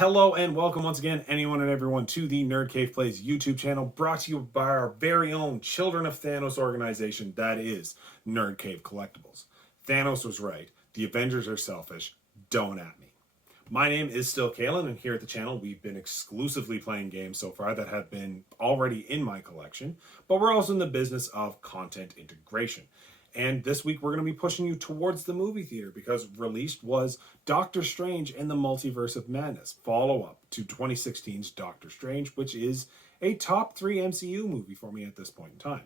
Hello and welcome once again, anyone and everyone, to the Nerdcave Plays YouTube channel, brought to you by our very own Children of Thanos organization, that is Nerdcave Collectibles. Thanos was right. The Avengers are selfish. Don't at me. My name is still Kaylon, and here at the channel, we've been exclusively playing games so far that have been already in my collection, but we're also in the business of content integration. And this week we're going to be pushing you towards the movie theater because released was Doctor Strange and the Multiverse of Madness, follow-up to 2016's Doctor Strange, which is a top 3 MCU movie for me at this point in time.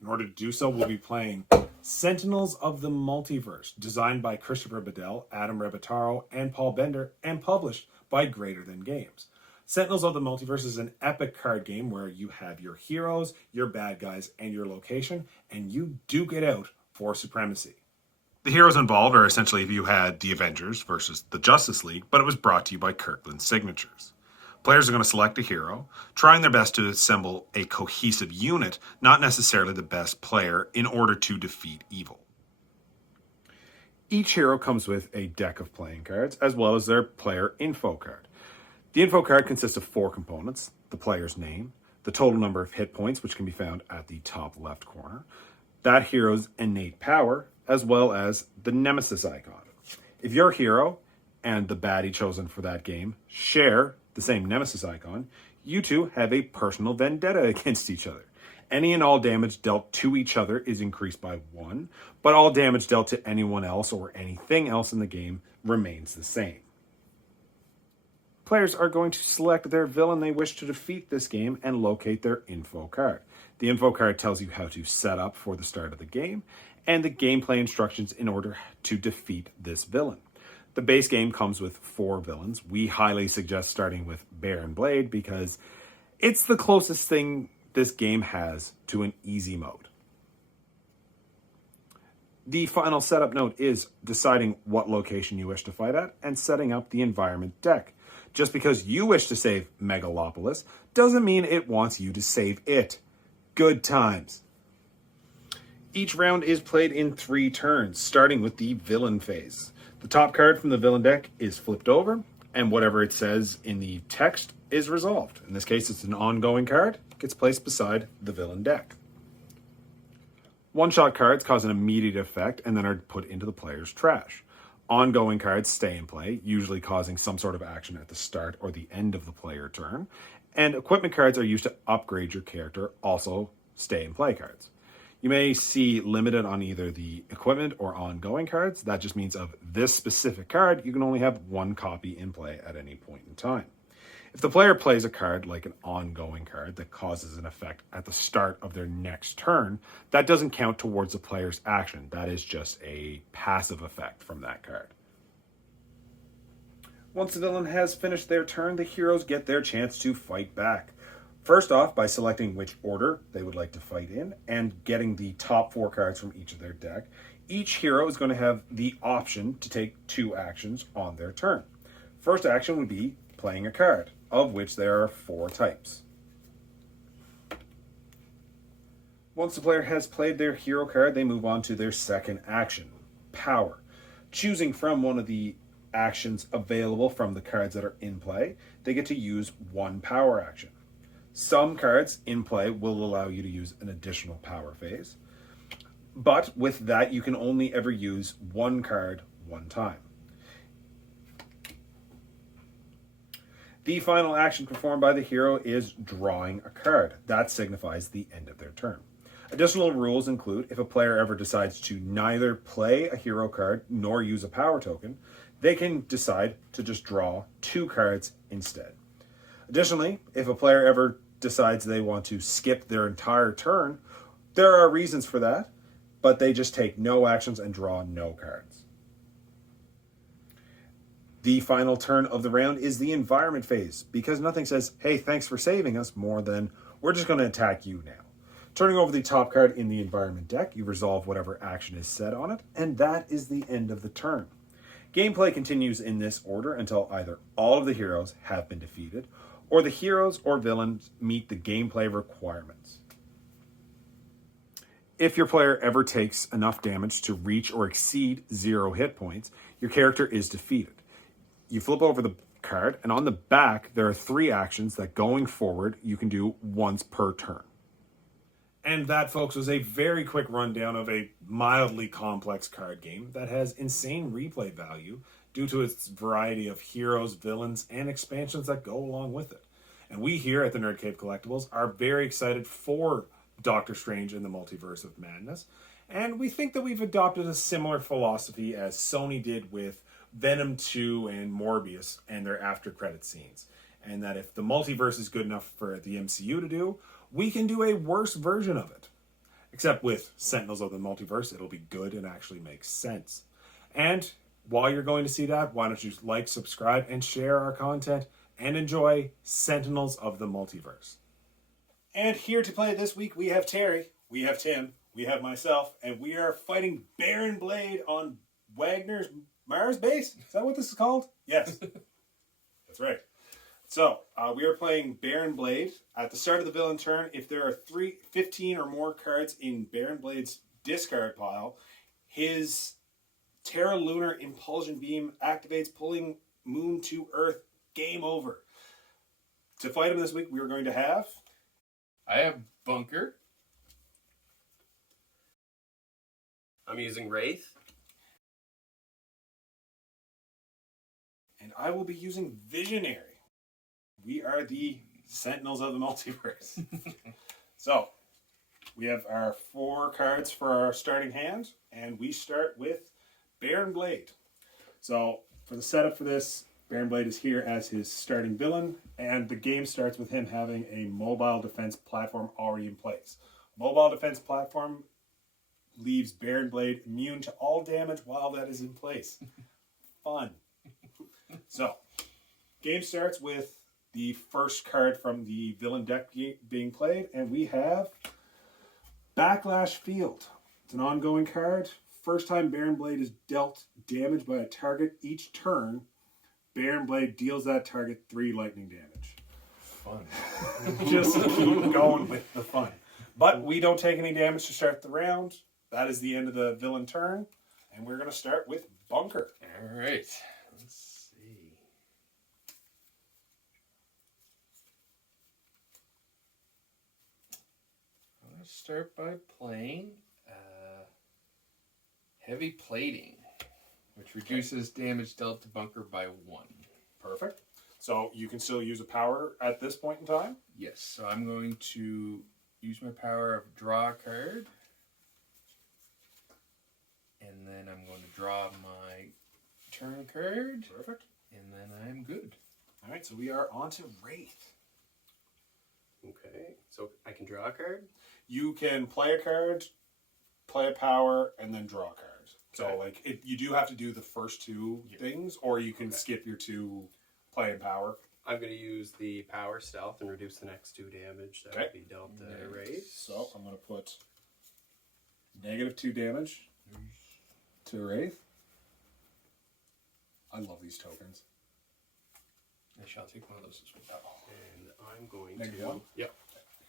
In order to do so, we'll be playing Sentinels of the Multiverse, designed by Christopher Bedell, Adam Rebataro, and Paul Bender, and published by Greater Than Games. Sentinels of the Multiverse is an epic card game where you have your heroes, your bad guys, and your location, and you duke it out for supremacy. The heroes involved are essentially if you had the Avengers versus the Justice League, but it was brought to you by Kirkland Signatures. Players are going to select a hero, trying their best to assemble a cohesive unit, not necessarily the best player, in order to defeat evil. Each hero comes with a deck of playing cards, as well as their player info card. The info card consists of 4 components: the player's name, the total number of hit points, which can be found at the top left corner, that hero's innate power, as well as the nemesis icon. If your hero and the baddie chosen for that game share the same nemesis icon, you two have a personal vendetta against each other. Any and all damage dealt to each other is increased by 1, but all damage dealt to anyone else or anything else in the game remains the same. Players are going to select their villain they wish to defeat this game and locate their info card. The info card tells you how to set up for the start of the game and the gameplay instructions in order to defeat this villain. The base game comes with 4 villains. We highly suggest starting with Bear and Blade because it's the closest thing this game has to an easy mode. The final setup note is deciding what location you wish to fight at and setting up the environment deck. Just because you wish to save Megalopolis doesn't mean it wants you to save it. Good times. Each round is played in 3 turns, starting with the villain phase. The top card from the villain deck is flipped over, and whatever it says in the text is resolved. In this case, it's an ongoing card. It gets placed beside the villain deck. One-shot cards cause an immediate effect and then are put into the player's trash. Ongoing cards stay in play, usually causing some sort of action at the start or the end of the player turn. And equipment cards are used to upgrade your character, also stay in play cards. You may see limited on either the equipment or ongoing cards. That just means of this specific card, you can only have 1 copy in play at any point in time. If the player plays a card like an ongoing card that causes an effect at the start of their next turn, that doesn't count towards the player's action. That is just a passive effect from that card. Once the villain has finished their turn, the heroes get their chance to fight back. First off, by selecting which order they would like to fight in and getting the top 4 cards from each of their deck, each hero is going to have the option to take 2 actions on their turn. First action would be playing a card, of which there are 4 types. Once the player has played their hero card, they move on to their second action, Power. Choosing from one of the actions available from the cards that are in play, they get to use 1 power action. Some cards in play will allow you to use an additional power phase, but with that you can only ever use 1 card 1 time. The final action performed by the hero is drawing a card. That signifies the end of their turn. Additional rules include if a player ever decides to neither play a hero card nor use a power token, they can decide to just draw 2 cards instead. Additionally, if a player ever decides they want to skip their entire turn, there are reasons for that, but they just take no actions and draw no cards. The final turn of the round is the environment phase, because nothing says, hey, thanks for saving us, more than we're just going to attack you now. Turning over the top card in the environment deck, you resolve whatever action is set on it, and that is the end of the turn. Gameplay continues in this order until either all of the heroes have been defeated, or the heroes or villains meet the gameplay requirements. If your player ever takes enough damage to reach or exceed 0 hit points, your character is defeated. You flip over the card. And on the back, there are 3 actions that going forward you can do once per turn. And that, folks, was a very quick rundown of a mildly complex card game that has insane replay value due to its variety of heroes, villains, and expansions that go along with it. And we here at the Nerdcave Collectibles are very excited for Doctor Strange in the Multiverse of Madness. And we think that we've adopted a similar philosophy as Sony did with Venom 2 and Morbius and their after credit scenes. And that if the multiverse is good enough for the MCU to do, we can do a worse version of it. Except with Sentinels of the Multiverse, it'll be good and actually make sense. And while you're going to see that, why don't you like, subscribe, and share our content and enjoy Sentinels of the Multiverse. And here to play this week, we have Terry, we have Tim, we have myself, and we are fighting Baron Blade on Wagner's Mars base? Is that what this is called? Yes. That's right. So, we are playing Baron Blade. At the start of the villain turn, if there are 15 or more cards in Baron Blade's discard pile, his Terra Lunar Impulsion Beam activates, pulling Moon to Earth. Game over. To fight him this week, we are going to have... I have Bunker. I'm using Wraith. And I will be using Visionary. We are the Sentinels of the Multiverse. So, we have our 4 cards for our starting hand, and we start with Baron Blade. So, for the setup for this, Baron Blade is here as his starting villain, and the game starts with him having a mobile defense platform already in place. Mobile defense platform leaves Baron Blade immune to all damage while that is in place. Fun. So, game starts with the first card from the villain deck being played, and we have Backlash Field. It's an ongoing card. First time Baron Blade is dealt damage by a target each turn, Baron Blade deals that target 3 lightning damage. Fun. Just keep going with the fun. But we don't take any damage to start the round. That is the end of the villain turn, and we're going to start with Bunker. All right. Let's see. I'm going to start by playing Heavy Plating, which reduces damage dealt to Bunker by 1. Perfect. So you can still use a power at this point in time? Yes, so I'm going to use my power of draw a card. And then I'm going to draw my turn card. Perfect. And then I'm good. All right, so we are on to Wraith. Okay, so I can draw a card? You can play a card, play a power, and then draw a card. Okay. So, like, you do have to do the first 2 things, or you can skip your 2 play and power. I'm going to use the power stealth and reduce the next 2 damage that would be dealt to Wraith. So, I'm going to put -2 damage to Wraith. I love these tokens. I shall take one of those as well. And I'm going -1? to... Yep.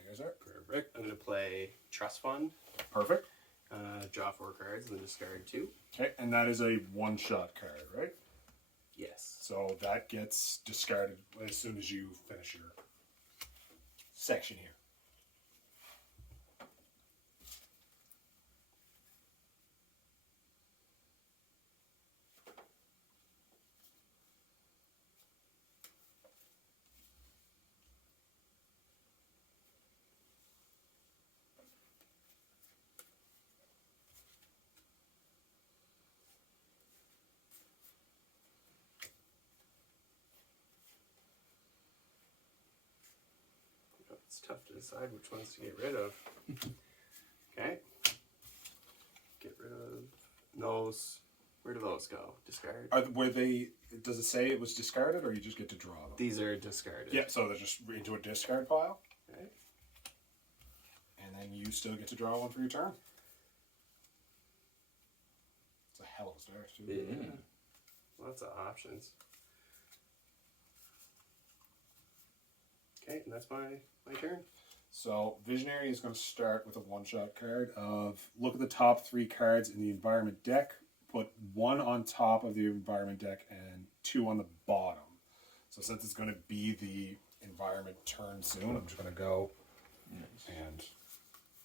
Here's it. Perfect. I'm going to play Trust Fund. Perfect. Draw 4 cards and then discard 2. Okay, and that is a one-shot card, right? Yes. So that gets discarded as soon as you finish your section here. It's tough to decide which ones to get rid of. Okay. Get rid of those. Where do those go? Discard? Does it say it was discarded, or you just get to draw them? These are discarded. Yeah, so they're just into a discard pile. Okay. And then you still get to draw one for your turn. It's a hell of a start, too. Yeah. Lots of options. Okay, and that's my turn. So Visionary is going to start with a one-shot card of look at the top 3 cards in the environment deck, put 1 on top of the environment deck and 2 on the bottom. So since it's going to be the environment turn soon, I'm just going to go and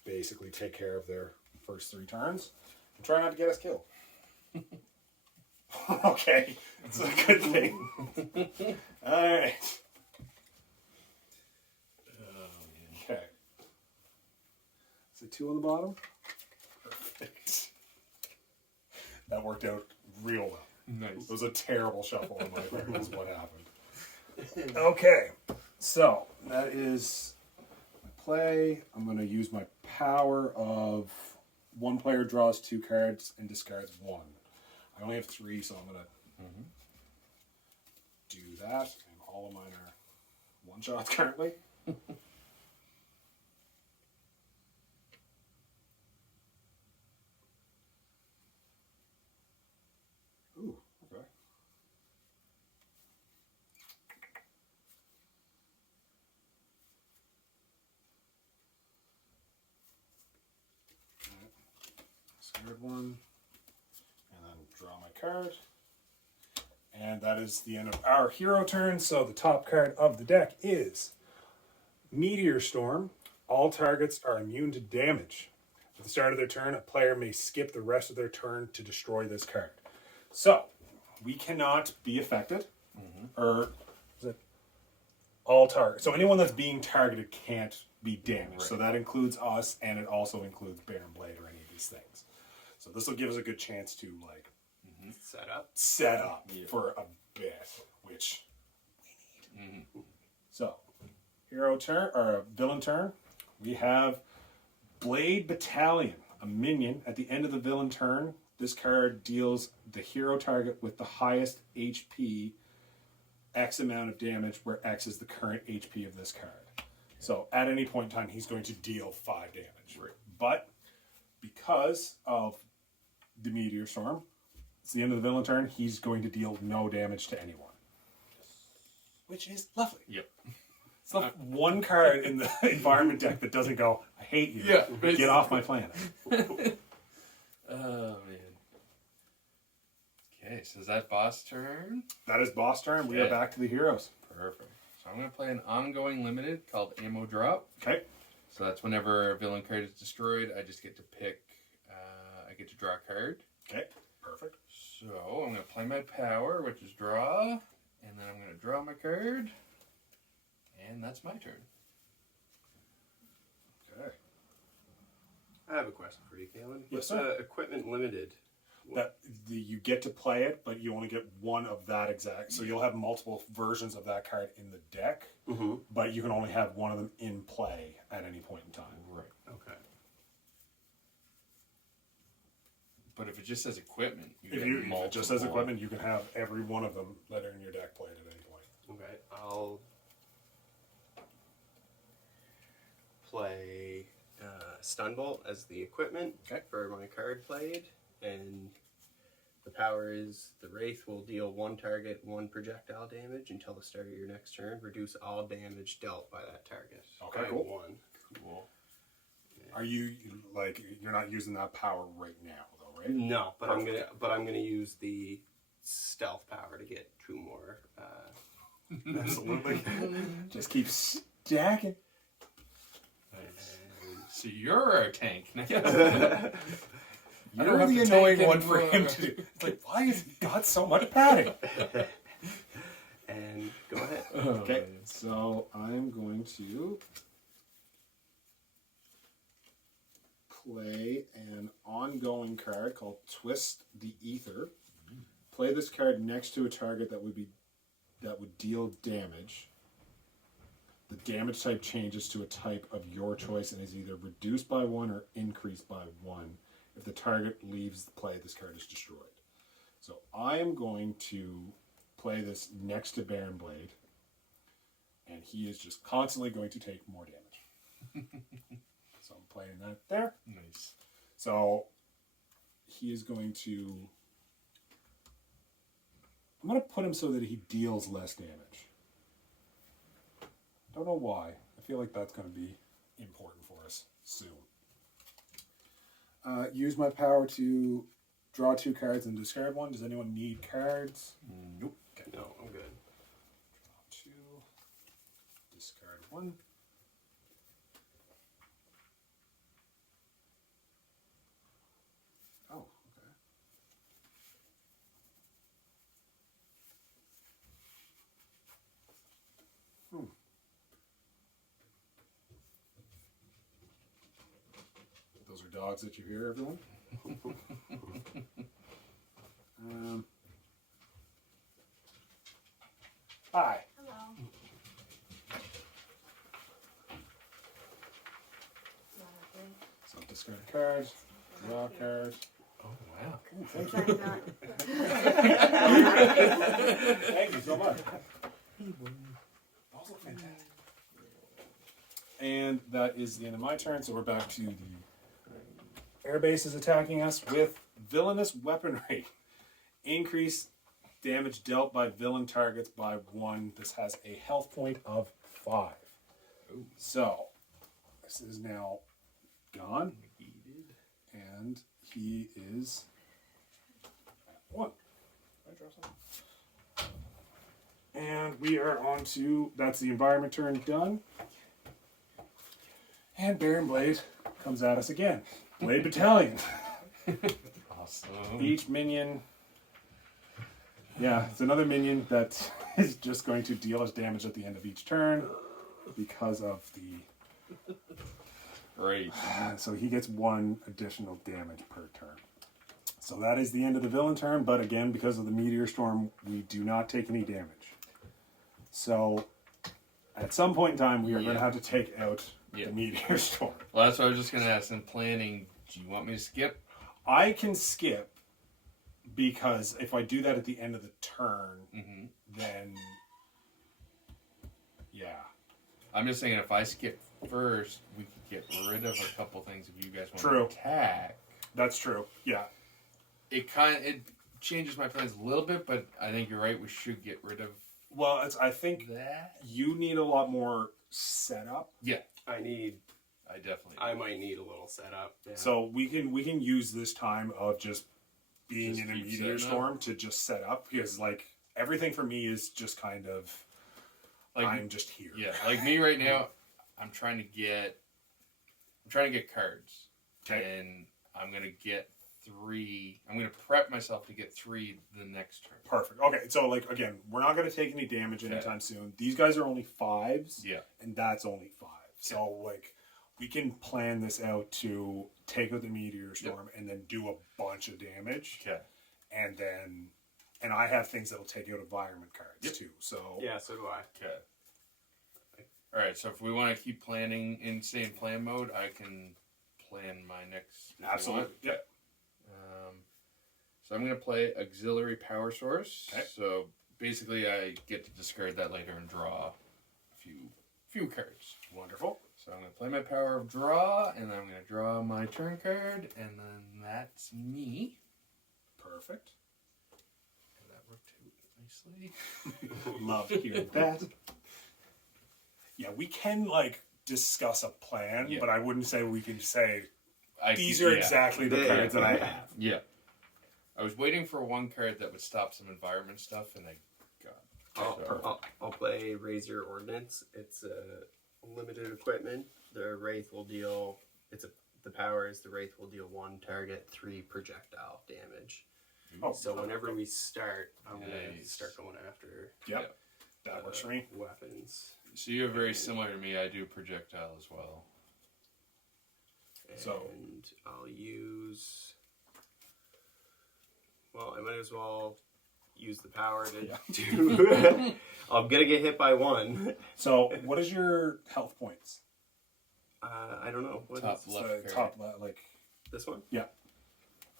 basically take care of their first 3 turns and try not to get us killed. Okay, that's a good thing. All right. Okay. Is it 2 on the bottom? Perfect. That worked out real well. Nice. It was a terrible shuffle on my part. Is what happened. Okay, so that is my play. I'm going to use my power of 1 player draws 2 cards and discards 1. I only have 3, so I'm going to do that. And all of mine are 1-shots currently. Ooh, okay. Discard 1, and then draw my card. And that is the end of our hero turn. So the top card of the deck is Meteor Storm. All targets are immune to damage. At the start of their turn, a player may skip the rest of their turn to destroy this card. So we cannot be affected, or is it all targets? So anyone that's being targeted can't be damaged. Right. So that includes us, and it also includes Baron Blade or any of these things. So this will give us a good chance to like set up for a bit, which we need. So hero turn or villain turn, we have Blade Battalion, a minion. At the end of the villain turn, this card deals the hero target with the highest HP X amount of damage, where X is the current HP of this card. So at any point in time, he's going to deal 5 damage. Right. But because of the Meteor Storm, it's the end of the villain turn, he's going to deal no damage to anyone. Which is lovely. Yep. It's the one card in the environment deck that doesn't go, I hate you. Yeah, get off my planet. Oh, man. Okay, so is that boss turn? That is boss turn. We are back to the heroes. Perfect. So I'm going to play an ongoing limited called Ammo Drop. Okay. So that's whenever a villain card is destroyed, I just get to pick, I get to draw a card. Okay, perfect. So I'm going to play my power, which is draw, and then I'm going to draw my card, and that's my turn. Okay. I have a question for you, Kaylon. Yes, What's sir. equipment limited? You get to play it, but you only get one of that exact. So you'll have multiple versions of that card in the deck, but you can only have one of them in play at any point in time. Right. Okay. But if it just says equipment, If it just says equipment, you can have every one of them that are in your deck played at any point. Okay, I'll play Stunbolt as the equipment for my card played, and the power is the Wraith will deal 1 target 1 projectile damage until the start of your next turn. Reduce all damage dealt by that target. Okay, by cool. 1. Cool. Are you like you're not using that power right now though, right? No, but Perfect. I'm gonna use the stealth power to get 2 more. Absolutely. Just keep stacking. So you're our tank. You're the annoying one for him to do. It's like, why has he got so much padding? And go ahead. Okay, so I'm going to play an ongoing card called Twist the Ether. Play this card next to a target that would deal damage. The damage type changes to a type of your choice and is either reduced by 1 or increased by 1. If the target leaves the play, this card is destroyed. So I am going to play this next to Baron Blade, and he is just constantly going to take more damage. So I'm playing that there. Nice. So he is going to... I'm going to put him so that he deals less damage. Don't know why. I feel like that's going to be important for us soon. Use my power to draw 2 cards and discard 1. Does anyone need cards? Nope. Okay. No, I'm good. one. Oh, okay. Those are dogs that you hear, everyone. Hi. Hello. So discard a card, draw a card. Oh, wow. Thank Try you. not. Thank you so much. Those look fantastic. And that is the end of my turn, so we're back to the airbase is attacking us with villainous weaponry. Increase damage dealt by villain targets by 1. This has a health point of 5. Ooh. So, this is now gone. And he is 1. Did I draw something? And we are on to, that's the environment turn done. And Baron Blade comes at us again. Blade Battalion. Awesome. Each minion, yeah, it's another minion that is just going to deal us damage at the end of each turn because of the... Great. So he gets 1 additional damage per turn. So that is the end of the villain turn, but again, because of the meteor storm, we do not take any damage. So at some point in time, we are going to have to take out the meteor storm. Well, that's what I was just going to ask. In planning, do you want me to skip? I can skip because if I do that at the end of the turn, then yeah. I'm just thinking if I skip first, we could get rid of a couple things if you guys want True. to attack. That's true. Yeah. It changes my plans a little bit, but I think you're right. We should get rid of Well, I think that. you need a lot more setup. Yeah, I definitely. might need a little setup. Yeah. So we can use this time of just being Just in a keep meteor setting storm to just set up because like everything for me is just kind of like I'm just here. Yeah, like me right now, I'm trying to get cards, Okay. and I'm gonna get 3. I'm gonna prep myself to get 3 the next turn. Perfect. Okay, so like again, we're not going to take any damage anytime soon. These guys are only 5s. Yeah. And that's only 5. So like we can plan this out to take out the meteor storm and then do a bunch of damage. Okay. And I have things that'll take out environment cards too. So yeah, so do I. Okay. All right. So if we want to keep planning in stay in plan mode, I can plan my next. Absolutely. Yeah. So I'm going to play auxiliary power source. Okay. So basically, I get to discard that later and draw a few cards. Wonderful. So I'm going to play my power of draw, and then I'm going to draw my turn card, and then that's me. Perfect. And that worked out nicely. Love hearing that. Yeah, we can like discuss a plan, but I wouldn't say we can say these are exactly the cards that I have. Yeah. I was waiting for one card that would stop some environment stuff, and I got. I'll play Razor Ordnance. It's a limited equipment. The Wraith will deal. The power is the Wraith will deal 1 target 3 projectile damage. Oh, so whenever we start, I'm gonna Nice. start going after. Yep. That works for me. Weapons. So you're very similar to me. I do projectile as well. And I'll use. Well, I might as well use the power to. I'm gonna get hit by 1. So, what is your health points? I don't know. What Top is left. The top left, like this one? yeah.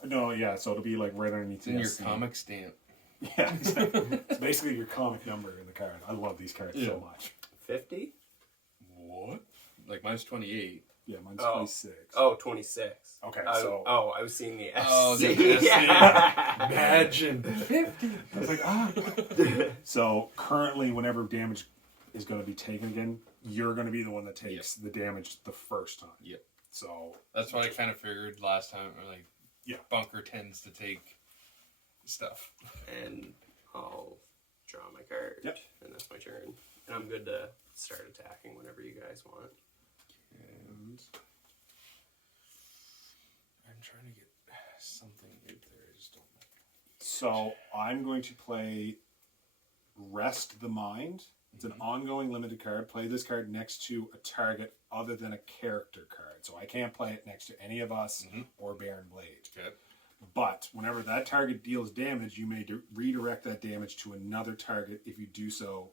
No, yeah. So it'll be like right underneath It's in your SC. comic stamp. Yeah, exactly. It's basically your comic number in the card. I love these cards so much. 50? What? Like mine's 28. Yeah, mine's 26. Oh, 26. Okay, so. Oh, I was seeing the SC. Oh, the SC. Yeah. Imagine 50. I was like, ah. So currently, whenever damage is going to be taken again, you're going to be the one that takes the damage the first time. Yep. So That's what I kind of figured last time. Or like, Bunker tends to take stuff. And I'll draw my card. Yep. And that's my turn. And I'm good to start attacking whenever you guys want. And I'm trying to get something out there. I just don't know. So I'm going to play Rest the Mind. It's an ongoing limited card. Play this card next to a target other than a character card. So I can't play it next to any of us or Baron Blade. Okay. But whenever that target deals damage, you may redirect that damage to another target. If you do so,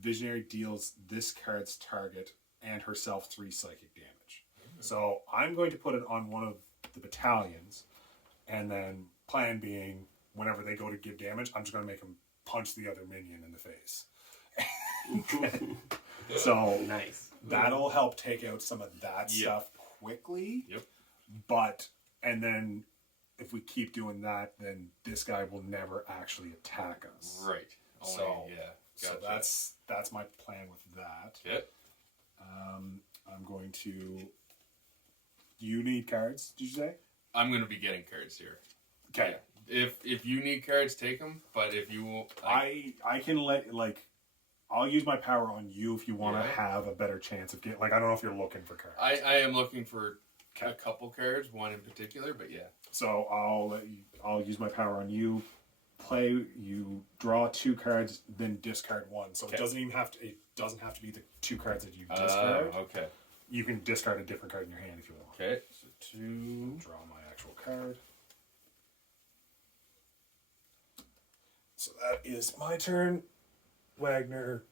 Visionary deals this card's target and herself 3 psychic damage. So I'm going to put it on one of the battalions, and then plan being, whenever they go to give damage, I'm just going to make them punch the other minion in the face. So Nice. that'll help take out some of that stuff quickly. Yep. But, and then if we keep doing that, then this guy will never actually attack us. Right. Only, So, Gotcha. so that's my plan with that. Okay. I'm going to... You need cards, did you say? I'm going to be getting cards here. Okay. If you need cards, take them. But if you won't... I can let, like... I'll use my power on you if you want to have a better chance of getting... Like, I don't know if you're looking for cards. I am looking for a couple cards, one in particular, but yeah. So I'll use my power on you. You draw 2 cards, then discard 1. So it doesn't even have to... It doesn't have to be the 2 cards that you discard. Okay. You can discard a different card in your hand if you want. Okay, so 2. Draw my actual card. So that is my turn. Wagner,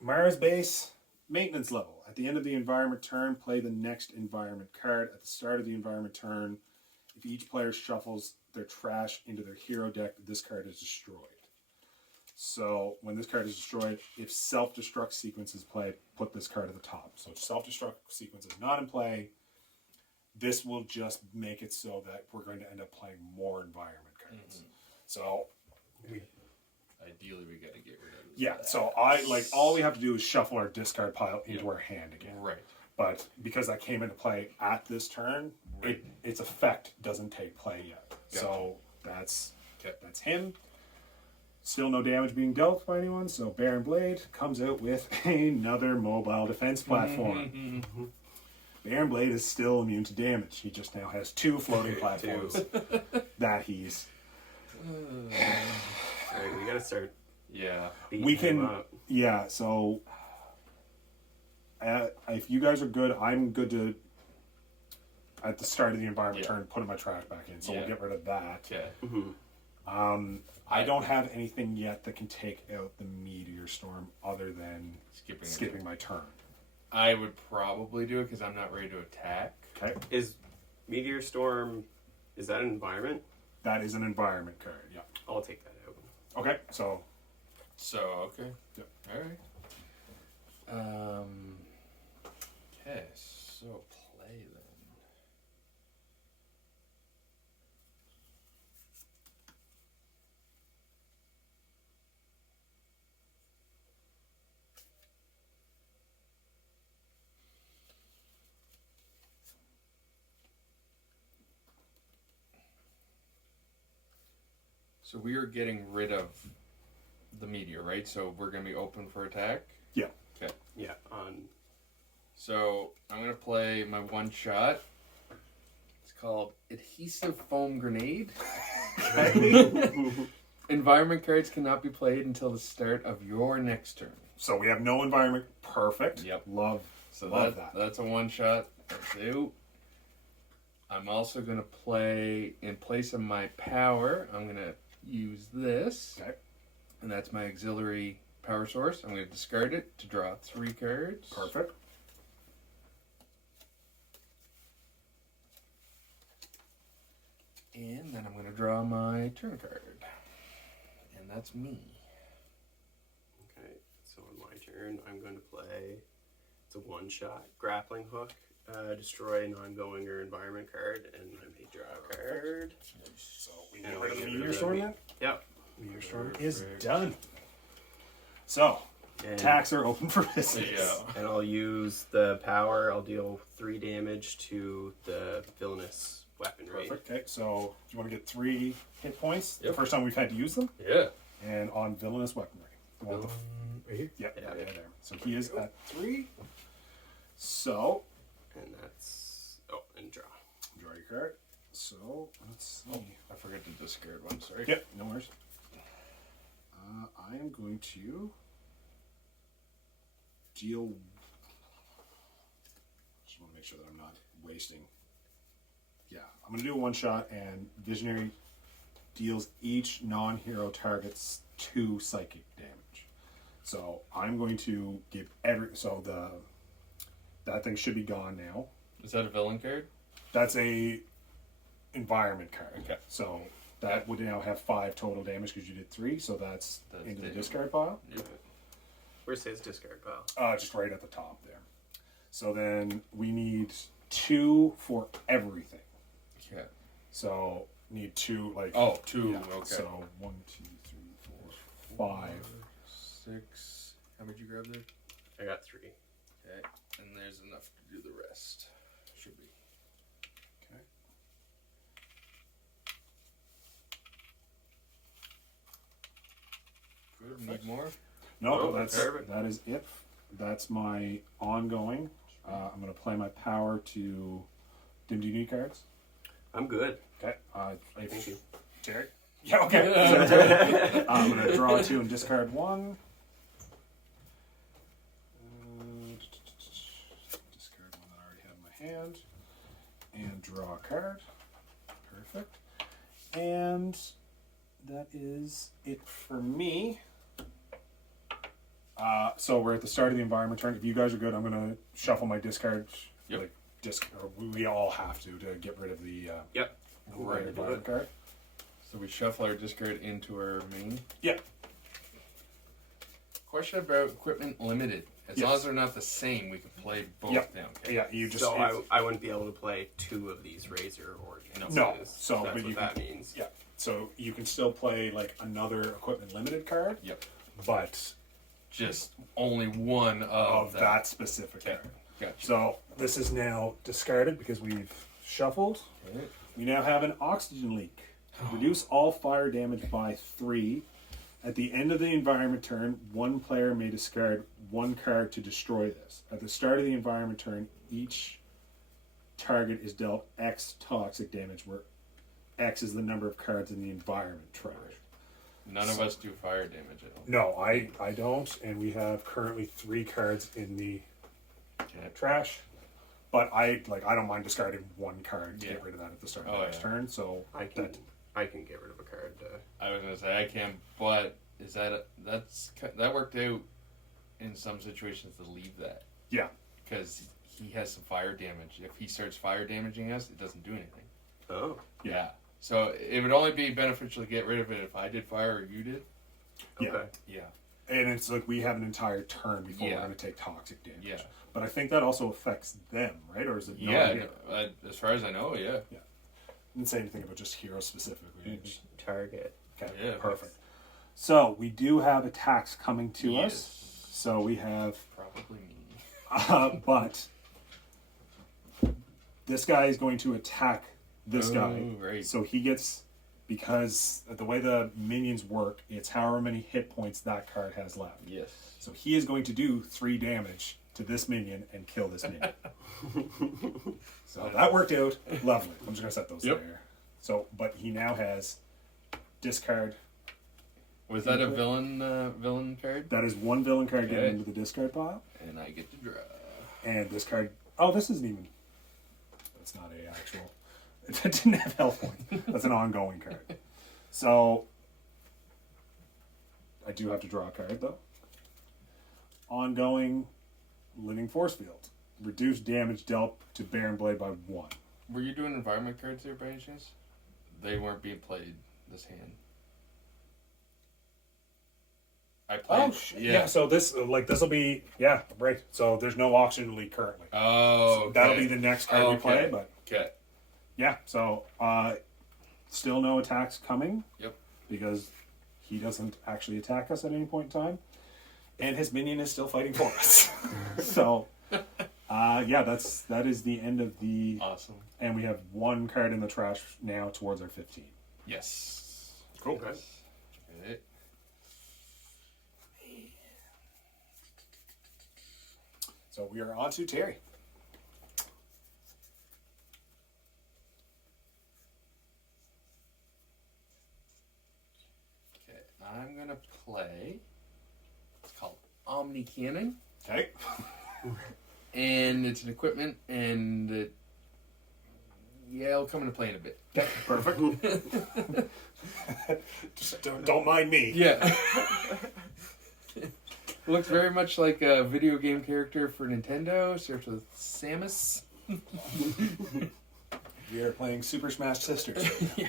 Mars base, maintenance level. At the end of the environment turn, play the next environment card. At the start of the environment turn, if each player shuffles their trash into their hero deck, this card is destroyed. So when this card is destroyed, if self-destruct sequence is played, put this card at the top. So if self-destruct sequence is not in play, this will just make it so that we're going to end up playing more environment cards. So Ideally, we got to get rid of this. yeah, so all we have to do is shuffle our discard pile into our hand again. Right. But because I came into play at this turn, its effect doesn't take play yet. Gotcha. So that's him. Still no damage being dealt by anyone, so Baron Blade comes out with another mobile defense platform. Baron Blade is still immune to damage. He just now has 2 floating platforms that he's... Alright, we gotta start. Yeah. We can... Yeah, so... if you guys are good, I'm good to... At the start of the environment turn, putting my trash back in, so we'll get rid of that. Okay. I don't have anything yet that can take out the Meteor Storm other than skipping my turn. I would probably do it because I'm not ready to attack. Okay. Is Meteor Storm, is that an environment? That is an environment card, yeah. I'll take that out. Okay, so... Okay. Yep. Alright. Okay, so play then. So we are getting rid of the meteor, right? So we're going to be open for attack? Yeah. Okay. Yeah, So I'm going to play my one shot. It's called Adhesive Foam Grenade. Environment cards cannot be played until the start of your next turn. So we have no environment. Perfect. Yep. Love that. That's a one shot. That's out. I'm also going to play, in place of my power, I'm going to use this. Okay. And that's my auxiliary power source. I'm going to discard it to draw 3 cards. Perfect. And then I'm going to draw my turn card. And that's me. okay, so on my turn, I'm going to play, it's a one-shot grappling hook. Destroy an ongoing or environment card, and I may draw a card. So we And get I'll rid of the get Meteor rid of Storm the- then? Yep. Meteor Storm is done. So, And, attacks are open for business. Yeah. and I'll use the power. I'll deal 3 damage to the villainous weaponry. Perfect. Okay, so do you want to get 3 hit points? Yep. The first time we've had to use them? Yeah. And on villainous weaponry. You want right here? Yeah, Yeah. there. So he is at 3. So, And that's... Oh, and draw. draw your card. So, let's see. I forgot to discard one, sorry. Yep, no worries. I am going to deal... Just want to make sure that I'm not wasting... Yeah, I'm going to do a one-shot, and Visionary deals each non-hero target's 2 psychic damage. So I'm going to give that thing should be gone now. Is that a villain card? That's a environment card. Okay. So that would now have 5 total damage because you did 3. So that's into the damage. discard pile. Yep. Where's his discard pile? Just right at the top there. So then we need 2 for everything. Okay. So need 2 like. Oh, 2. Yeah, Okay. So 1, 2, 3, 4, 5. 6. How many did you grab there? I got 3. Okay. And there's enough to do the rest. Should be. Okay. Good. Need more? No, Oh, that is it. That's my ongoing. I'm going to play my power to dim DD cards. I'm good. Okay. Thank you. Terry? Yeah, okay. I'm going to draw 2 and discard 1. Discard one that I already have in my hand. And draw a card. Perfect. And that is it for me. So we're at the start of the environment turn. If you guys are good, I'm going to shuffle my discard. Yep. Like, or we all have to get rid of the Yep. Right. environment card. So we shuffle our discard into our main. Yep. Question about equipment limited. As Yes. long as they're not the same, we can play both Yep. down. Okay? Yeah, you just. So I wouldn't be able to play 2 of these Razor Ordinances. No, so, that's but what you that can- means. Yeah. So you can still play like another equipment limited card, Yep. but Just only one of that specific Okay. card. Gotcha. So this is now discarded because we've shuffled. Okay. We now have an oxygen leak. Reduce all fire damage by 3. At the end of the environment turn, one player may discard 1 card to destroy this. At the start of the environment turn, each target is dealt X toxic damage, where X is the number of cards in the environment trash. None of us do fire damage at all. No, I don't, and we have currently 3 cards in the trash. But I don't mind discarding 1 card to get rid of that at the start of the next turn. So I can get rid of a card. I was gonna say I can, but is that that worked out in some situations to leave that yeah, because he has some fire damage. If he starts fire damaging us, it doesn't do anything. Oh. Yeah. So it would only be beneficial to get rid of it if I did fire or you did. yeah. Okay. Yeah. And it's like we have an entire turn before Yeah. we're going to take toxic damage. Yeah. But I think that also affects them, right? Or is it not? Yeah. As far as I know, yeah. Didn't say anything about just heroes specifically. Target. Okay, Yeah. perfect. So we do have attacks coming to us. Yes. So we have, Probably me. but this guy is going to attack this guy. Right. So he gets, because the way the minions work, it's however many hit points that card has left. Yes. So he is going to do 3 damage to this minion and kill this minion. So that worked out lovely. I'm just going to set those there. So, but he now has discard. Was that a villain card? That is 1 villain card getting Okay. into the discard pile. And I get to draw. And this card. Oh, this isn't even. That's not a actual. It didn't have health points. That's an ongoing card. So I do have to draw a card though. Ongoing living force field. Reduce damage dealt to Baron Blade by 1. Were you doing environment cards there by any chance? They weren't being played this hand. I played. Oh shit! Yeah. So this this will be right. So there's no auction league currently. Oh, So okay. that'll be the next card we play. But Okay. yeah, so still no attacks coming. Yep. Because he doesn't actually attack us at any point in time, and his minion is still fighting for us. So that is the end of the. Awesome. And we have 1 card in the trash now towards our 15. Yes. Cool. Okay. Okay. So we are on to Terry. Okay, I'm gonna play. It's called Omni Cannon, Okay. and it's an equipment, and it'll come into play in a bit. Okay, perfect. Just don't mind me. Yeah. Looks very much like a video game character for Nintendo. Starts with Samus. We are playing Super Smash Sisters. Yeah.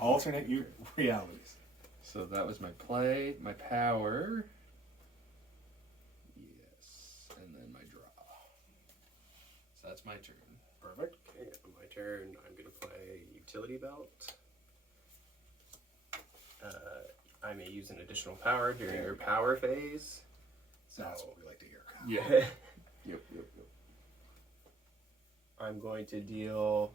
Alternate realities. So that was my play, my power. Yes, and then my draw. So that's my turn. Perfect. Okay, on my turn, I'm going to play Utility Belt. I may use an additional power during your power phase. So That's what we like to hear. Yeah. Yep. I'm going to deal.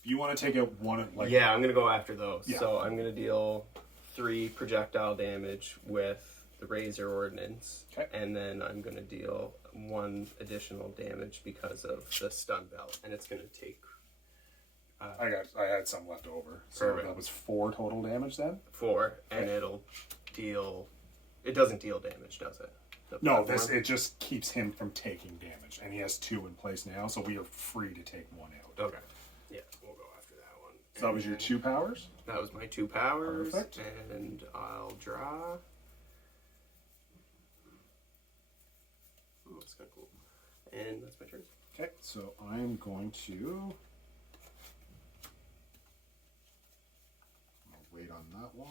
If you want to take out one, like Yeah, I'm going to go after those. Yeah. So I'm going to deal 3 projectile damage with the Razor Ordnance. Okay. And then I'm going to deal 1 additional damage because of the Stun Belt. And it's going to take I had some left over, so Perfect. that was 4 total damage then. 4, and it'll deal. It doesn't deal damage, does it? The No, platform? it just keeps him from taking damage, and he has 2 in place now, so we are free to take 1 out. Okay. Yeah, we'll go after that one. So that was your 2 powers. That was my 2 powers. Perfect. And I'll draw. Ooh, that's kind of cool. And that's my turn. Okay, so I'm going to. I'll wait on that one.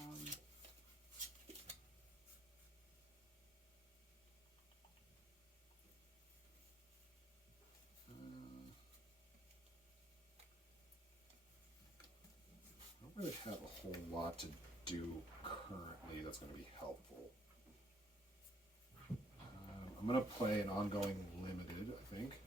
I don't really have a whole lot to do currently that's going to be helpful. I'm going to play an ongoing limited, I think.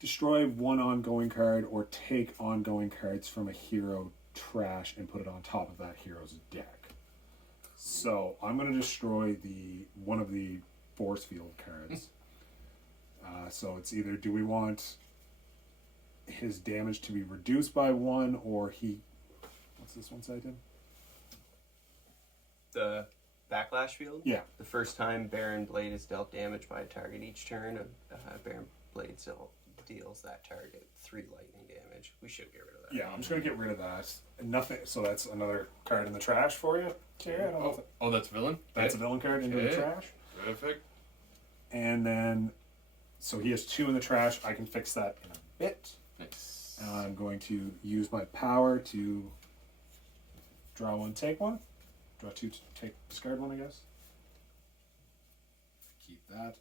Destroy 1 ongoing card or take ongoing cards from a hero trash and put it on top of that hero's deck. So I'm going to destroy one of the force field cards. So it's either, do we want his damage to be reduced by 1, or what's this one say, Tim? The backlash field? Yeah. The first time Baron Blade is dealt damage by a target each turn, Baron Blade still deals that target 3 lightning damage. We should get rid of that. Yeah, I'm just going to get rid of that. Nothing. So that's another card in the trash for you, Terry. I don't know if Oh, that's villain? that's a villain card into the Okay. trash. Perfect. And then, so he has 2 in the trash. I can fix that in a bit. Nice. And I'm going to use my power to draw 1, take 1. Draw 2, discard 1, I guess. Keep that.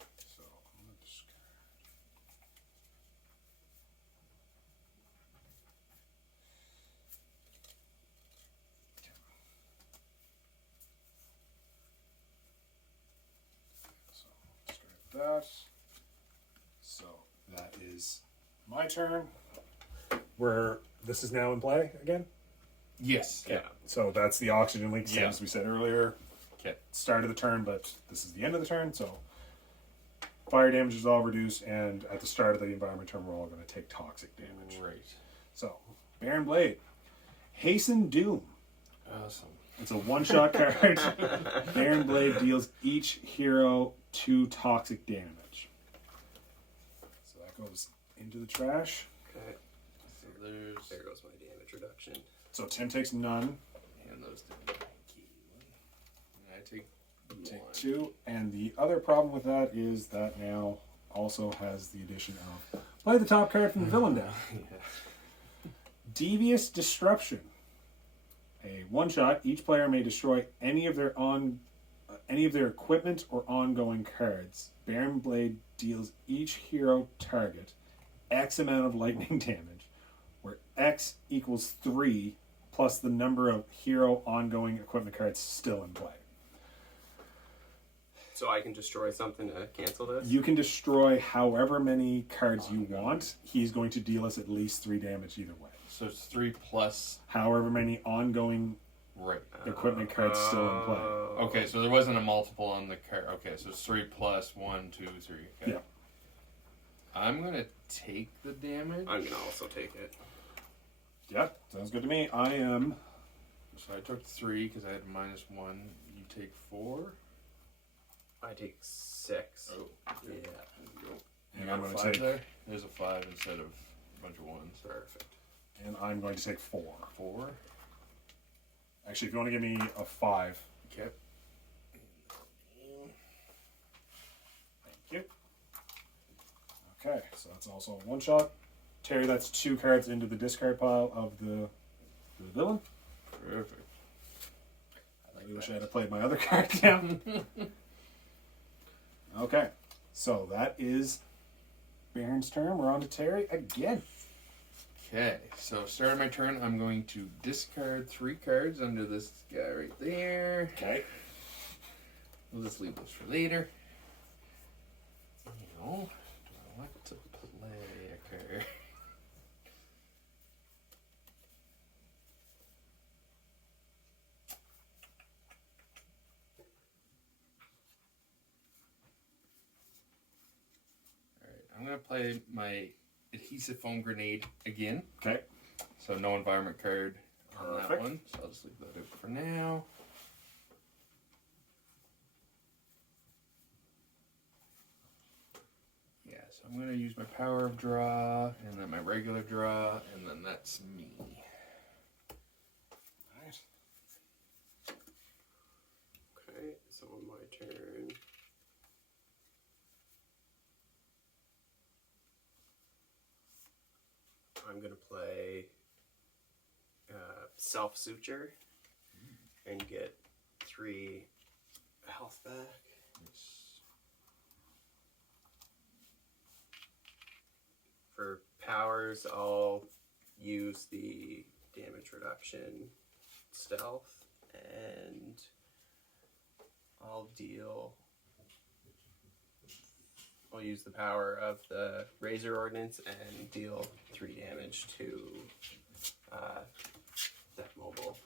Okay, so I'm going to discard. So discard that. So that is my turn. This is now in play again. Yes. Yeah. So that's the oxygen leak, same Yeah. as we said earlier. Okay. Start of the turn, but this is the end of the turn. So fire damage is all reduced, and at the start of the environment turn, we're all going to take toxic damage. Right. So Baron Blade, Hasten Doom. Awesome. It's a 1-shot card. Baron Blade deals each hero 2 toxic damage. So that goes into the trash. Okay. So there's There goes my damage reduction. So Tim takes none. hand those to Kaylon. And I take Take 1. 2. And the other problem with that is that now also has the addition of play the top card from the villain deck. Yeah. Devious Disruption. A 1-shot. Each player may destroy any of their equipment or ongoing cards. Baron Blade deals each hero target X amount of lightning damage, where X equals 3 plus the number of hero ongoing equipment cards still in play. So I can destroy something to cancel this? You can destroy however many cards you want. He's going to deal us at least 3 damage either way. So it's 3 plus. however many ongoing Right. equipment cards still in play. Okay, so there wasn't a multiple on the card. Okay, so it's 3 plus 1, 2, 3. Okay. Yeah. I'm gonna take the damage. I'm gonna also take it. Yeah, sounds good to me. I am. So I took 3 because I had -1. You take 4. I take 6. Oh, Yeah. there you go. And You I'm got a gonna 5 take- there. There's a 5 instead of a bunch of 1s. Perfect. And I'm going to take 4. 4. Actually, if you want to give me a 5. Okay. Thank you. Okay, so that's also a one shot. Terry, that's 2 cards into the discard pile of the villain. Perfect. I wish I had played my other card down. Okay, so that is Baron's turn. We're on to Terry again. Okay, so starting my turn, I'm going to discard 3 cards under this guy right there. Okay. We'll just leave those for later. Do I want to play a card? Alright, I'm going to play my adhesive foam grenade again. Okay. So no environment card on that Perfect. one. So I'll just leave that out for now. Yeah, so I'm going to use my power of draw, and then my regular draw, and then that's me. Alright. Okay, so on my turn. I'm gonna play Self Suture and get 3 health back. For powers, I'll use the damage reduction stealth, and I'll use the power of the Razor Ordnance and deal 3 damage to that mobile.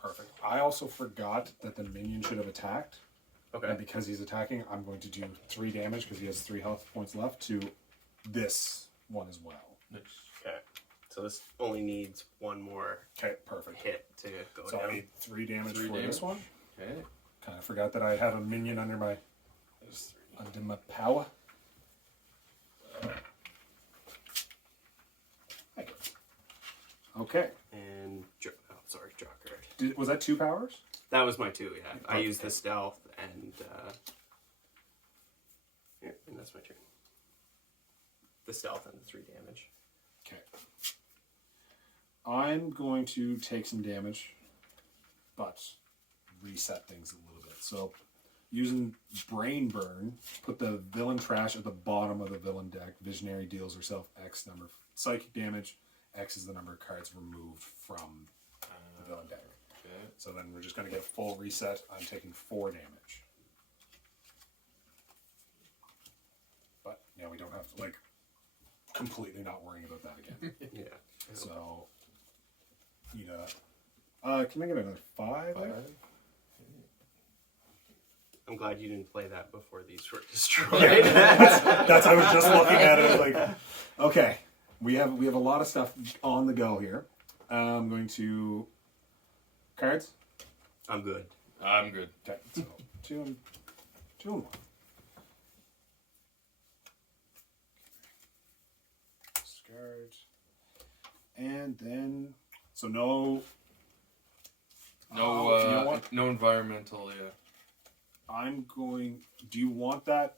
Perfect. I also forgot that the minion should have attacked. Okay. And because he's attacking, I'm going to do 3 damage because he has 3 health points left to this one as well. Okay. So this only needs 1 more Okay, perfect. hit to go So down. I need 3 damage 3 for damage. this one. Okay. Kind of forgot that I had a minion under my power. Okay. And draw card. Was that 2 powers? That was my 2. Yeah, I Okay. used the stealth and yeah, and that's my turn. The stealth and the 3 damage. Okay. I'm going to take some damage, but reset things a little bit. So, using Brain Burn, put the villain trash at the bottom of the villain deck. Visionary deals herself X number of psychic damage. X is the number of cards removed from the villain deck. Okay. So then we're just going to get a full reset. I'm taking 4 damage. But now we don't have to, completely not worrying about that again. Yeah. So, need a... can I get another 5 there? 5. I'm glad you didn't play that before these were destroyed. That's I was just looking at it. I was like, okay, we have a lot of stuff on the go here. I'm going to cards. I'm good. I'm good. Okay, so 2 and 1. Discard, and then so no. No, you know what? no environmental. Yeah. I'm going. Do you want that?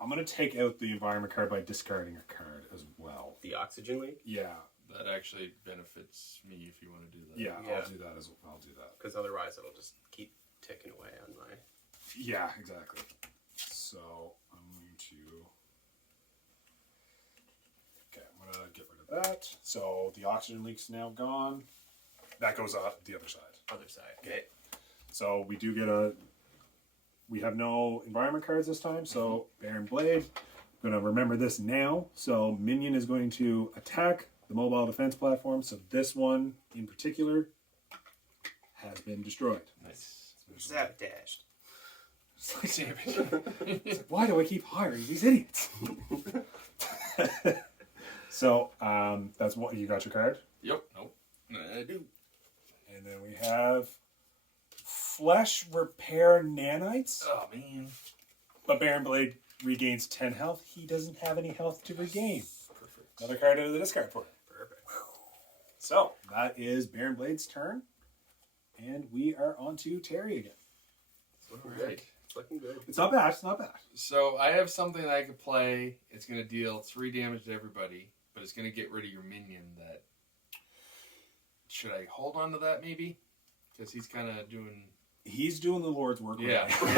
I'm going to take out the environment card by discarding a card as well. The oxygen leak? Yeah, That actually benefits me if you want to do that. yeah, Yeah. I'll do that as well. I'll do that. Because otherwise it'll just keep ticking away on my... Yeah, exactly. So I'm going to. Okay, I'm going to get rid of that. So the oxygen leak's now gone. That goes up the other side. Other side. Okay. So we do get we have no environment cards this time, so Baron Blade. I'm going to remember this now. So Minion is going to attack the mobile defense platform. So this one in particular has been destroyed. Nice. Sabotaged. It's like, why do I keep hiring these idiots? So that's what you got your card. Yep. Nope. I do. And then we have Flesh Repair Nanites. Oh man. But Baron Blade regains 10 health. He doesn't have any health to regain. Perfect. Another card into the discard for him. Perfect. So that is Baron Blade's turn. And we are on to Terry again. It's looking All good. right. It's looking good. It's not bad. It's not bad. So I have something that I could play. It's going to deal 3 damage to everybody, but it's going to get rid of your minion. That should I hold on to that maybe? Because he's kind of doing. He's doing the Lord's work. Yeah. Right.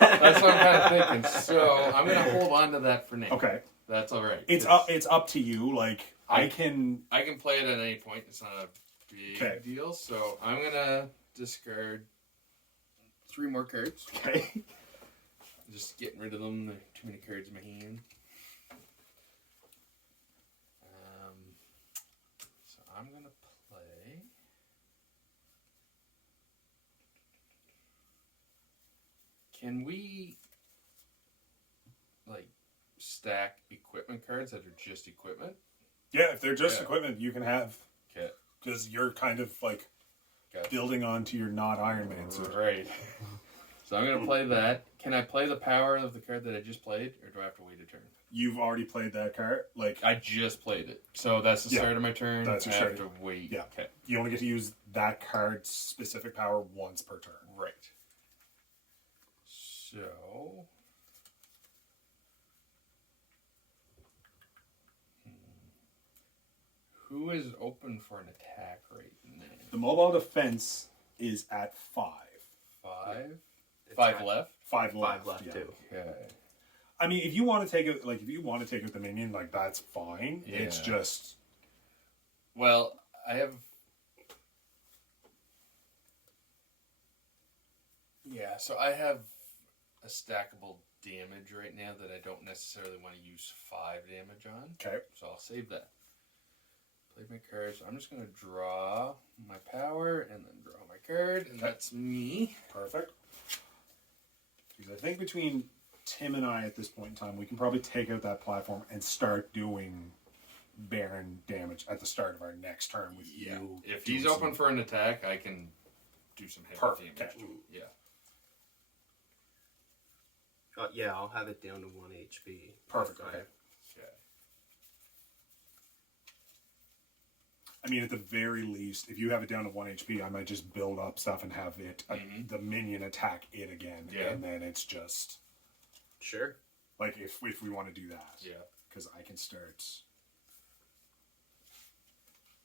That's what I'm kind of thinking. So I'm going to hold on to that for now. Okay. That's all right. It's up. It's up to you. Like I can play it at any point. It's not a big deal. So I'm going to discard 3 more cards. Okay. Just getting rid of them. There are too many cards in my hand. So I'm going to play. Can we, like, stack equipment cards that are just equipment? Yeah, if they're just equipment, you can have. Okay. Because you're kind of like building onto your not Iron Man suit. Right. So I'm going to play that. Can I play the power of the card that I just played, or do I have to wait a turn? You've already played that card. Like I just played it. So that's the start of my turn. That's your I start. have to wait. Yeah. Okay. You only get to use that card's specific power once per turn. Right. So... Who is open for an attack right now? The mobile defense is at 5. 5? It's 5 at left? 5 left. 5 left yeah. too. Okay. I mean, if you want to take it, like if you want to take it with the minion, like that's fine. Yeah. It's just Well, I have... Yeah, so I have a stackable damage right now that I don't necessarily want to use 5 damage on. okay. So I'll save that. Play my cards. So I'm just going to draw my power and then draw my card, and that's me. Perfect. Because I think between Tim and I at this point in time, we can probably take out that platform and start doing Baron damage at the start of our next turn with you. If doing he's open for an attack, I can do some heavy Perfect, damage. okay. Yeah. Yeah, I'll have it down to 1 HP. Perfect, If I- okay. Okay. I mean, at the very least, if you have it down to 1 HP, I might just build up stuff and have it the minion attack it again, Yeah. and then it's just Sure. like if we want to do that, Yeah. because I can start.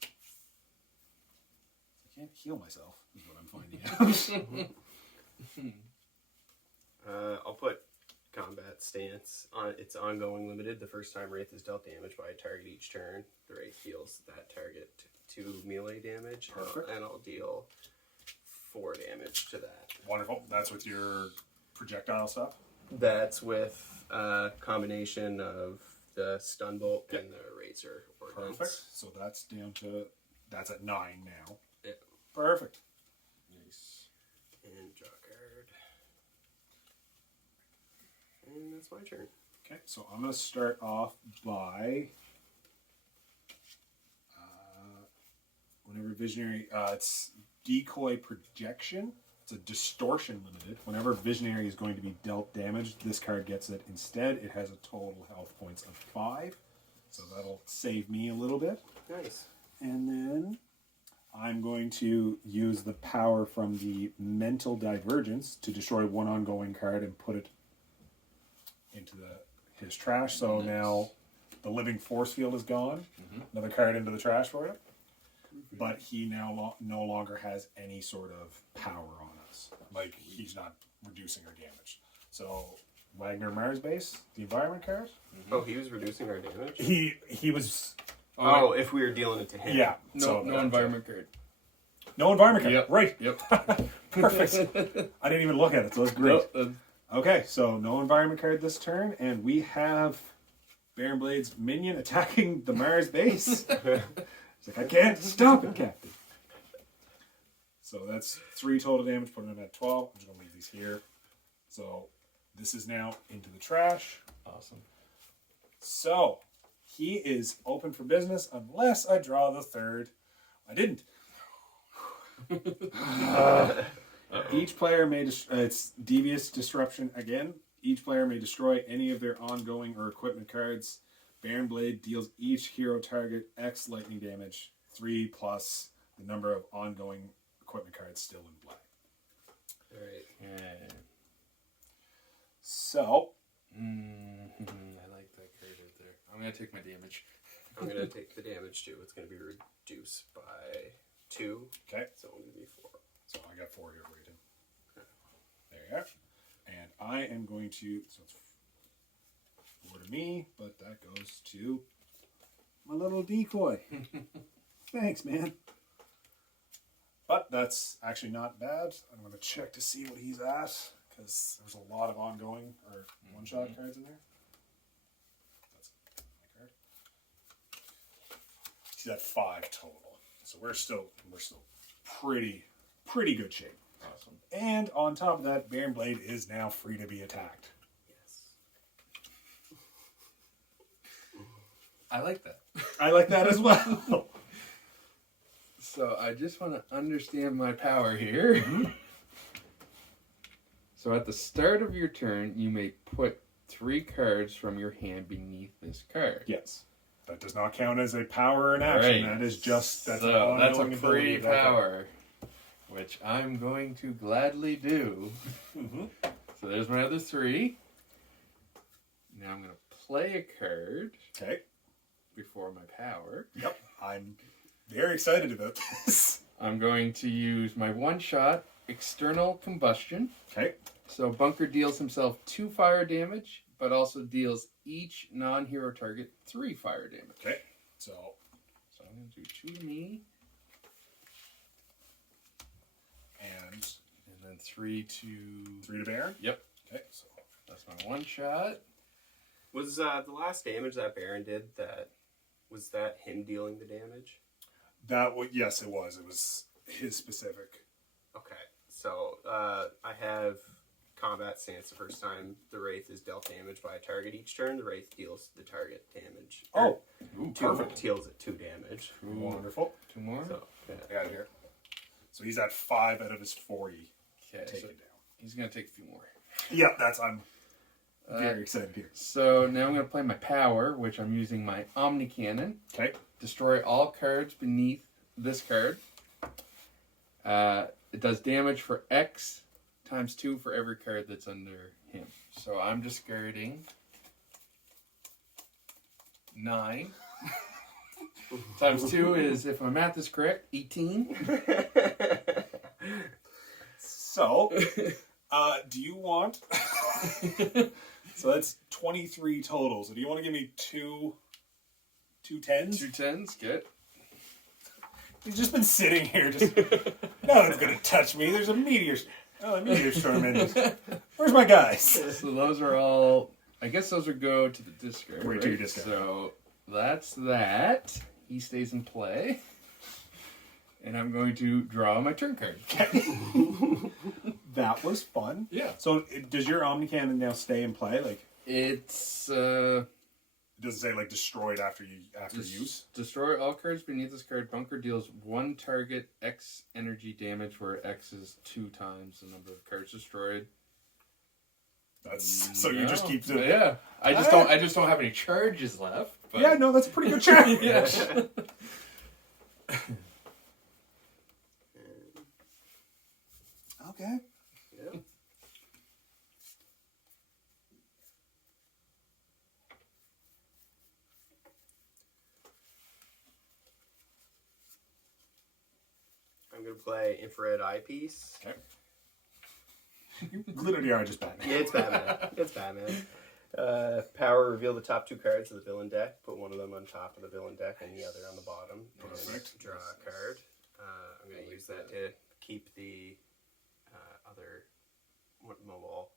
I can't heal myself. Is what I'm finding out. I'll put combat stance on. It's ongoing limited. The first time Wraith is dealt damage by a target each turn, the Wraith deals that target 2 melee damage. Perfect. And I'll deal 4 damage to that. Wonderful. That's with your projectile stuff. That's with a combination of the stun bolt and the razor ordnance. Perfect. So that's at 9 now. Yeah. Perfect. Nice. And draw a card. And that's my turn. Okay, so I'm going to start off by whenever Visionary, it's Decoy Projection. It's a distortion limited. Whenever Visionary is going to be dealt damage, this card gets it. Instead, it has a total health points of 5. So that'll save me a little bit. Nice. And then I'm going to use the power from the Mental Divergence to destroy 1 ongoing card and put it into his trash. So now the Living Force Field is gone. Another card into the trash for you. But he now no longer has any sort of power on us. Like, he's not reducing our damage. So, Wagner Mars Base, the environment card. Oh, he was reducing our damage? He was... Oh, if we were dealing it to him. Yeah. No environment card. No environment card. Yep. Right. Yep. Perfect. I didn't even look at it, so that's great. Nope, Okay, so no environment card this turn, and we have Baron Blade's minion attacking the Mars base. It's like, I can't stop it, Captain. So that's 3 total damage, putting him at 12. I'm just going to leave these here. So this is now into the trash. Awesome. So he is open for business unless I draw the third. I didn't. Each player may it's devious disruption again. Each player may destroy any of their ongoing or equipment cards. Baron Blade deals each hero target X lightning damage, 3 plus the number of ongoing equipment cards still in play. Alright. Yeah. So, I like that card right there. I'm going to take my damage. I'm going to take the damage too. It's going to be reduced by 2. okay. So it'll give me 4. So I got 4 here for you, Tim. There you are. And I am going to, so it's 4 to me, but that goes to my little decoy. Thanks, man. But that's actually not bad. I'm going to check to see what he's at, because there's a lot of ongoing or one-shot cards in there. That's my card. He's at 5 total. So we're still pretty good shape. Awesome. And on top of that, Baron Blade is now free to be attacked. Yes. I like that. I like that as well. So I just want to understand my power here. So at the start of your turn, you may put 3 cards from your hand beneath this card. Yes. That does not count as a power in action. Right. That is just that's so an that's a ongoing ability free of that card. power, which I'm going to gladly do. So there's my other 3. Now I'm going to play a card Okay. before my power. Yep. I'm very excited about this. I'm going to use my one-shot external combustion. Okay. So Bunker deals himself 2 fire damage, but also deals each non-hero target 3 fire damage. Okay. So I'm going to do 2 to me, and then 3 to... 3 to Baron. Yep. Okay. So That's my one-shot. Was the last damage that Baron did, was that him dealing the damage? yes, it was. It was his specific. Okay, so I have combat stance. The first time the Wraith is dealt damage by a target each turn, the Wraith deals the target damage. Oh, perfect. Deals it 2 damage. Wonderful. 2 more. So, yeah. Get out of here. So he's at 5 out of his 40. Okay, Take so it down. he's going to take a few more. Yeah, I'm very excited here. So now I'm going to play my power, which I'm using my Omni Cannon. Okay. Destroy all cards beneath this card. It does damage for X times 2 for every card that's under him. So I'm discarding 9. Times 2 is, if my math is correct, 18. So, do you want... So that's 23 total. So do you want to give me two 10s? 2 10s, good. He's just been sitting here. Just no one's gonna touch me. There's a meteor. Oh, a meteor storm ended. Where's my guys? So those are all. I guess those would go to the discard. Right to your discard. So that's that. He stays in play, and I'm going to draw my turn card. That was fun. Yeah. So does your Omni Cannon now stay in play? Like It's it doesn't say like destroyed after use. Destroy all cards beneath this card. Bunker deals 1 target X energy damage, where X is 2 times the number of cards destroyed. That's so you just keep doing. Yeah. I just don't have any charges left. But... Yeah, no, that's a pretty good check. Yeah. Okay. Yeah. I'm going to play Infrared Eyepiece. Okay. You literally are just Batman. Yeah, it's Batman. It's Batman. Power, reveal the top 2 cards of the villain deck. Put one of them on top of the villain deck and the other on the bottom. Perfect. And draw a card. I'm going to use that to keep the other mobile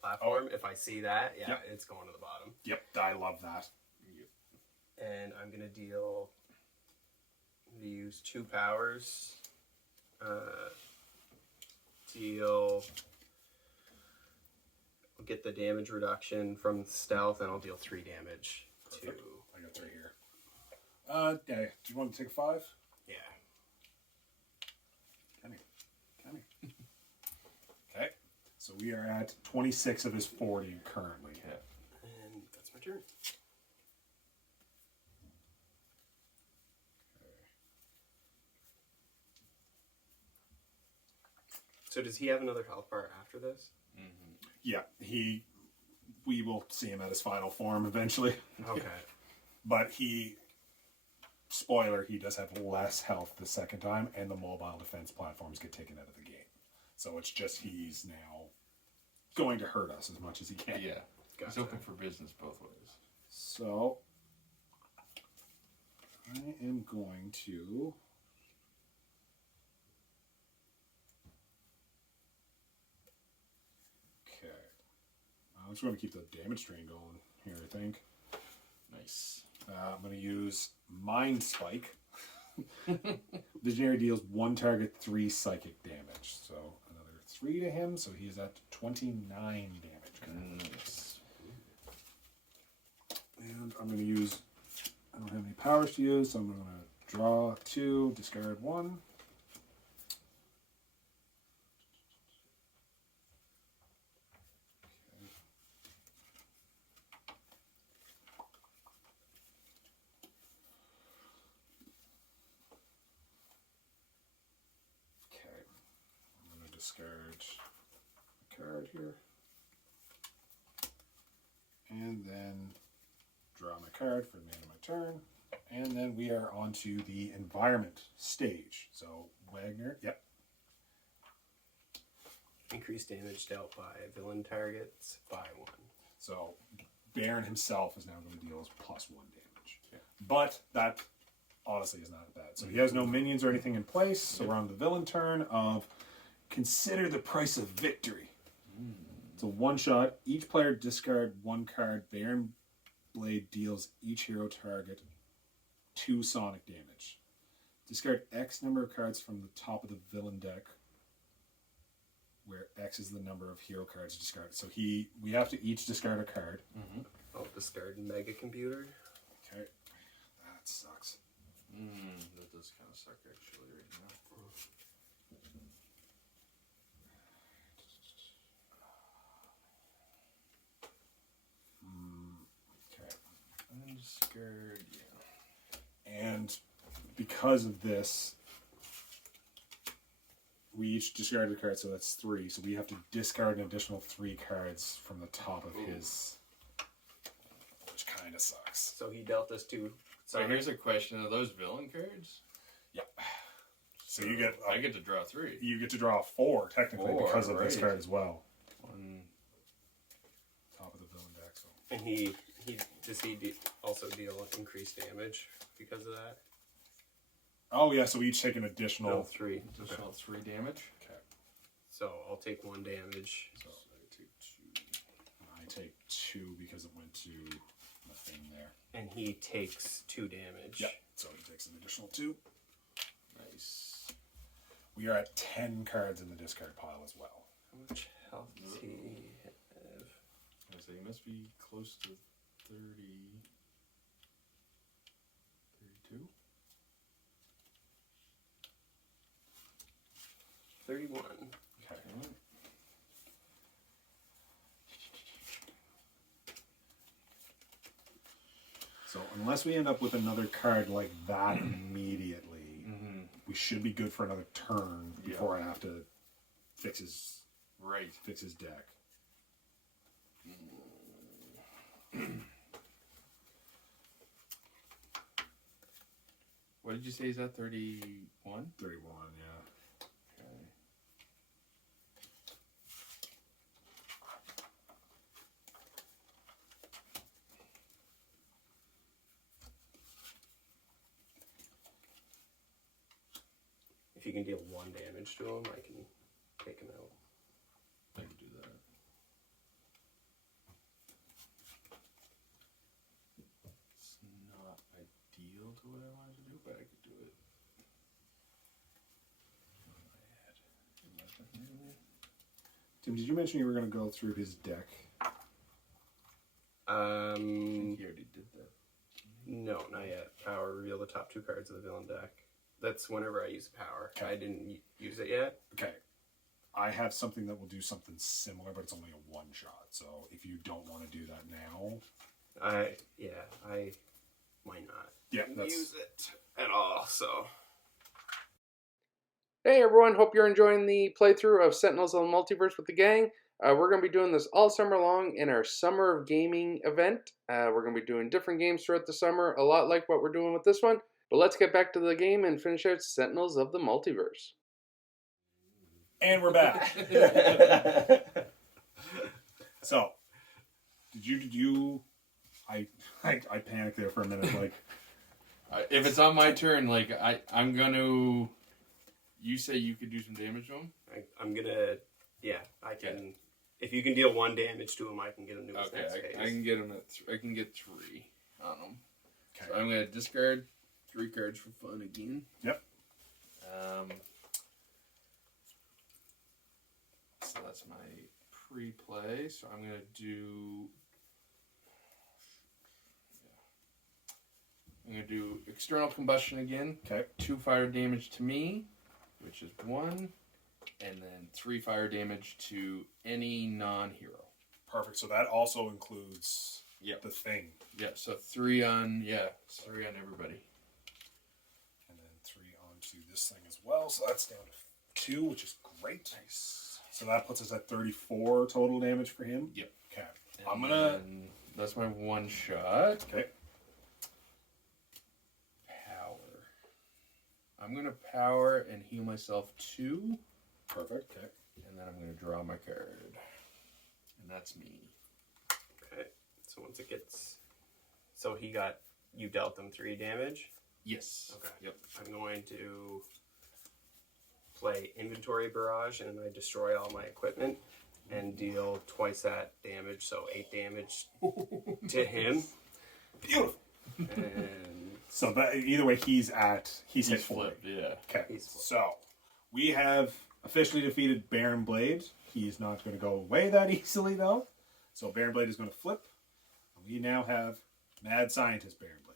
platform. If I see that, yeah, Yep. it's going to the bottom. Yep, I love that. And I'm going to use 2 powers. I'll get the damage reduction from stealth, and I'll deal 3 damage. Perfect. I got 3 here. Yeah. Do you want to take 5? Yeah. Come here. Okay. So we are at 26 of his 40 currently. Yeah. And that's my turn. So does he have another health bar after this? Mm-hmm. Yeah, we will see him at his final form eventually. Okay. But spoiler, he does have less health the second time, and the mobile defense platforms get taken out of the game. So it's just he's now going to hurt us as much as he can. Yeah. Gotcha. He's open for business both ways. So I am going to... Okay. I'm just going to keep the damage train going here, I think. Nice. I'm going to use Mind Spike. Visionary deals 1 target 3 psychic damage. So another 3 to him, so he is at 29 damage currently. Nice. And I'm going to use... I don't have any powers to use, so I'm going to draw 2, discard 1. Discard a card here, and then draw my card for the end of my turn, and then we are on to the environment stage. So Wagner, yep. Increased damage dealt by villain targets by 1. So Baron himself is now going to deal us +1 damage. Yeah. But that honestly is not bad. So he has no minions or anything in place, so we're on the villain turn of Consider the Price of Victory. It's a 1-shot. Each player discard 1 card. Baron Blade deals each hero target 2 sonic damage. Discard X number of cards from the top of the villain deck, where X is the number of hero cards discarded. So we have to each discard a card. Mm-hmm. I'll discard Mega Computer. Okay. That sucks. That does kind of suck actually right now. I'm scared, yeah. And because of this, we each discarded a card, so that's 3. So we have to discard an additional 3 cards from the top of his, which kind of sucks. So he dealt us 2. So here's a question: are those villain cards? Yep. So you get... I get to draw 3. You get to draw 4, technically, 4, because of this right. card as well. 1. Top of the villain deck, so... And does he also deal increased damage because of that? Oh, yeah, so we each take an additional... No, 3. Additional 3 damage. Okay. So I'll take 1 damage. So I take 2. I take 2 because it went to the thing there. And he takes 2 damage. Yep. So he takes an additional 2. Nice. We are at 10 cards in the discard pile as well. How much health does he have? I say he must be close to 30. 32? 31. Okay. So unless we end up with another card like that immediately, we should be good for another turn before I have to fix his deck. What did you say? Is that 31? 31, yeah. Okay. If you can deal 1 damage to him, I can take him out. I can do that. It's not to what I wanted to do, but I could do it. Tim, did you mention you were going to go through his deck? I think he already did that. No, not yet. Power, reveal the top 2 cards of the villain deck. That's whenever I use power. Okay. I didn't use it yet. Okay. I have something that will do something similar, but it's only a one-shot. So if you don't want to do that now... I might not use it at all, so... Hey everyone, hope you're enjoying the playthrough of Sentinels on Multiverse with the gang. We're going to be doing this all summer long in our Summer of Gaming event. We're going to be doing different games throughout the summer, a lot like what we're doing with this one. But let's get back to the game and finish out Sentinels of the Multiverse. And we're back. So, did you I panicked there for a minute, like... If it's on my turn, like, I'm going to... You say you could do some damage to him? I'm gonna... Yeah, I can... Okay. If you can deal 1 damage to him, I can get him to his next phase. I can get him at... I can get 3 on him. Okay. So I'm going to discard 3 cards for fun again. Yep. So that's my pre-play. So I'm going to do... I'm going to do External Combustion again. Okay. 2 fire damage to me, which is 1, and then 3 fire damage to any non-hero. Perfect. So that also includes the thing. Yeah, so 3 on everybody. And then 3 onto this thing as well. So that's down to 2, which is great. Nice. So that puts us at 34 total damage for him. Yep. Okay. And that's my 1 shot. Okay. I'm going to power and heal myself 2. Perfect. Okay. And then I'm going to draw my card. And that's me. Okay. So once it gets... So you dealt them 3 damage? Yes. Okay. Yep. I'm going to play Inventory Barrage, and I destroy all my equipment and deal twice that damage, so 8 damage to him. Beautiful. And... So that, either way, he's hit 40. Flipped, yeah. Okay, so we have officially defeated Baron Blade. He's not going to go away that easily, though. So Baron Blade is going to flip. We now have Mad Scientist Baron Blade.